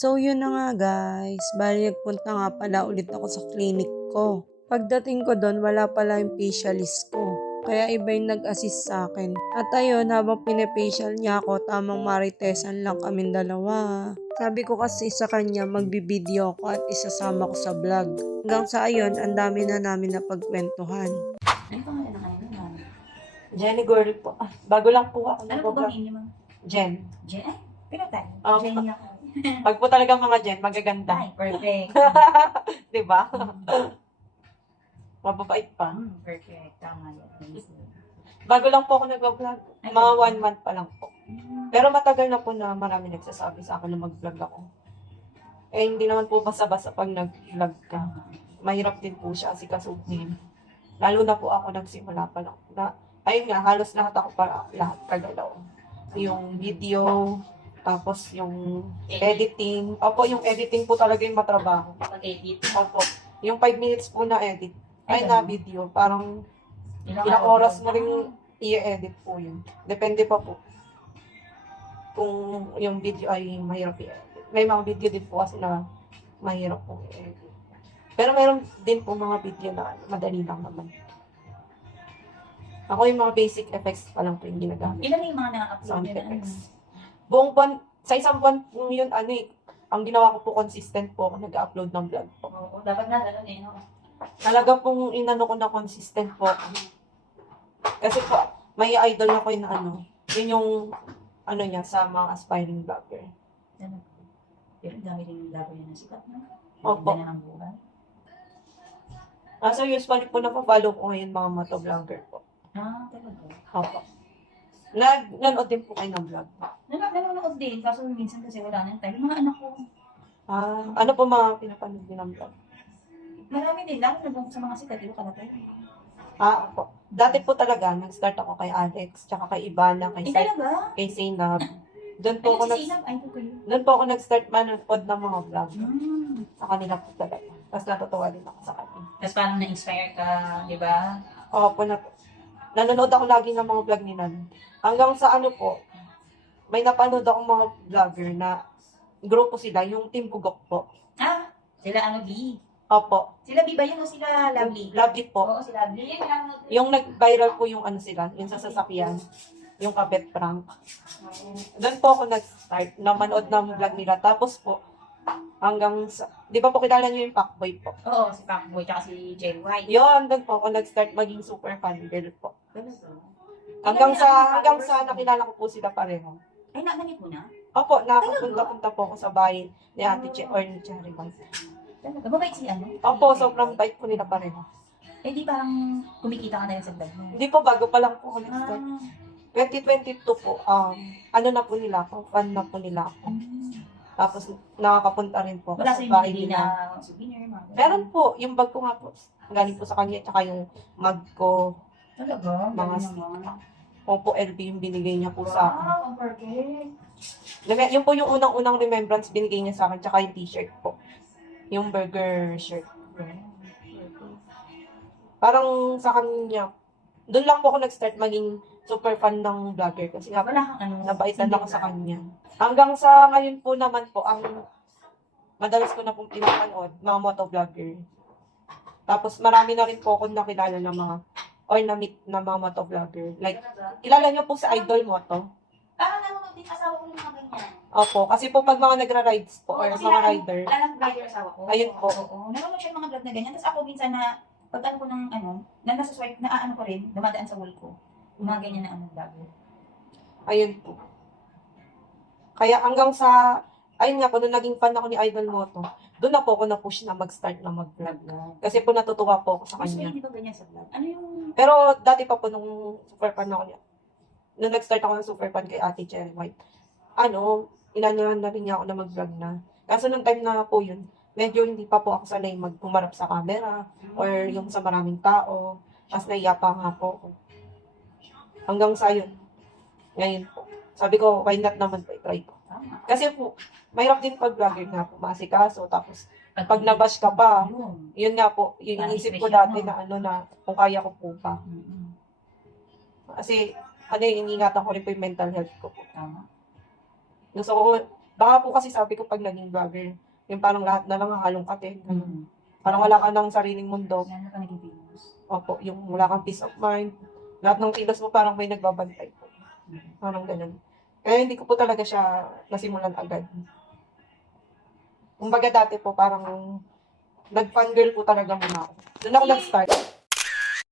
So yun na nga guys, bali nagpunta nga pala ulit ako sa clinic ko. Pagdating ko doon, wala pala yung facialist ko. Kaya iba yung nag-assist sa akin. At ayun, habang pinafacial niya ako, tamang maritesan lang kaming dalawa. Sabi ko kasi sa kanya, magbibideo ako at isasama ko sa vlog. Hanggang sa ayun, ang dami na namin na pagkwentuhan. Ano pangalan ng ano ma'am? Jenny Girl po. Bago lang po ako Ano po bang inyo ma'am? Jen. Jen? Ay, pinatay. Oh. Jenny ako. Pag po talagang mga Jen, magaganda. Ay, perfect. Diba? Mababait pa. Perfect. Tama yan. Bago lang po ako nag-vlog. Mga 1 month pa lang po. Pero matagal na po na marami nagsasabi sa akin na mag-vlog ako. Eh, hindi naman po basta-basta pag nag-vlog ka. Mahirap din po siya kasi kasunin. Lalo na po ako nagsimula pa lang. Ayun nga, halos lahat ako lahat kagalaw. Yung video, tapos yung editing. Opo, yung editing po talaga yung matrabaho. Pag-edit. Opo. Yung 5 minutes po na edit. Ay, na video. Parang ilang araw oras doon? mo rin i-edit po yun. Depende pa po. Kung yung video ay mahirap i-edit. May mga video din po kasi na mahirap po i-edit. Pero meron din po mga video na madali lang naman. Ako yung mga basic effects pa lang po yung ginagamit. Ilan yung mga na-upload Sound nyo na ano? effects. Buong buwan, sa isang buwan po yun, ang ginawa ko po consistent po ako nag-upload ng vlog po. Oo, dapat na ganun eh, no? Talaga pong inano ko na consistent po ako. Kasi po, may idol ako yung yun yung niya sa mga aspiring vlogger. Ano? Pero dami rin yung labo niya na sikat, no? Opo. Ganda na ng buhay. So usually po napapalo ko ngayon mga motovlogger po. Ah, talaga. Opo. Nanood din po kayo ng vlog. Nanonood din, kaso minsan kasi wala nang time. Mga anak ko, Ano po mga pinapanood din ng vlog? marami din, lalo na sa mga sikat, di ba kalapay? Opo. Dati po talaga, nag-start ako kay Alex, tsaka kay Ivana, Eh, talaga? kay Zainab. Doon po ako Ayun, si Sinab, ay, ito kayo. doon po ako nag-start manood ng mga vlog. Hmm. Sa kanila po talaga. Tapos natutuwa din ako sa kanila. Tapos parang na-inspire ka, di ba? Opo, nanonood ako lagi ng mga vlog ni Nan. Hanggang sa po, may napanood akong mga vlogger na grupo sila, yung Team Kugok po. Ah, sila B. Opo. Sila B ba yun o sila Lovely? Lovely po. Oo, sila Lovely. Yung nag-viral po yung sila, yung sa sasakyan, yung kabet prank. Doon po ako nag-start na manood ng vlog nila. Tapos po, hanggang sa, di ba po kilala niyo yung Pacboy po? Oo, si Pacboy tsaka si Jerry White. Yun, doon po ako nag-start maging super fan girl po. Talaga? Hanggang sa nakilala ko po sila pareho. Ay, naganit mo na? Opo, nakapunta-punta po ako sa bahay ni Ate Che or ni Cherry White. Talaga? Mabait si ano? Opo, sobrang bait po nila pareho. Eh, di parang kumikita ka na yun sa vlog mo. Hindi po, bago pa lang po ako nag-start. Ah. 2022 po, na po nila ako, fan na po nila ako. Tapos, nakakapunta rin po ako Wala sa sa bahay hindi nila. na souvenir, mga ganun. Meron po, yung bag ko nga po, galing po sa kanya, tsaka yung mug ko, Talaga? mga Galing naman. Opo LB yung binigay niya po sa akin. Wow, ang perfect. Yun po yung unang-unang remembrance binigay niya sa akin, tsaka yung t-shirt po. Yung burger shirt. Parang sa kanya, doon lang po ako nag-start maging super fan ng vlogger kasi nga Wala kang ano. nabaitan hindi ako ka- sa kanya. Hanggang sa ngayon po naman po, ang madalas ko na pong pinapanood, mga motovlogger. Tapos marami na rin po akong nakilala ng mga, or na-meet na mga motovlogger. Like, Talaga? kilala niyo po sa Idol Moto? Parang nanonood din asawa ko ng mga ganyan. Opo, kasi po pag mga nagra-rides po, or Kasi mga rider, lalang rider asawa ko. Ayun po. Oo. Nanonood siya ng mga vlog na ganyan. Tapos ako minsan na, pag ano ko ng na nasa swipe, na ko rin, dumadaan sa wall ko. Yung mga ganyan na vlog. ayun po. Kaya hanggang sa, ayun nga po, nung naging fan ako ni Idol Moto, doon na po ako na-push na mag-start na mag-vlog. Kasi po natutuwa po ako sa Mas kanya. hindi ba ganyan sa vlog? Ano yung... Pero dati pa po nung super fan ako niya, nung nag-start ako ng super fan kay Ate Cherry White, inanahan na rin niya ako na mag-vlog na. Kaso nung time na po yun, medyo hindi pa po ako sanay magpumarap sa camera or yung sa maraming tao. Mas naiya pa nga po ako. Hanggang sa yun. Ngayon po. Sabi ko, why not naman po, i-try ko. Tama. Kasi po, mahirap din pag vlogger nga po, masikaso. Tapos, pag nabash ka pa, Yun. yun nga po, yung Parang inisip ko special, dati no? na kung kaya ko po pa. Mm-mm. Kasi, iniingatan ko rin po yung mental health ko po. Tama. Gusto ko, Baka po kasi sabi ko pag naging vlogger, yung parang lahat na lang halong kate. Mm. Parang wala ka ng sariling mundo. Lalo ka naging famous. Opo, yung wala kang peace of mind. Lahat ng kilos mo parang may nagbabantay po. Parang ganun. Kaya hindi ko po talaga siya nasimulan agad. Kumbaga dati po parang nag-fangirl po talaga muna ako. Doon ako nag-start.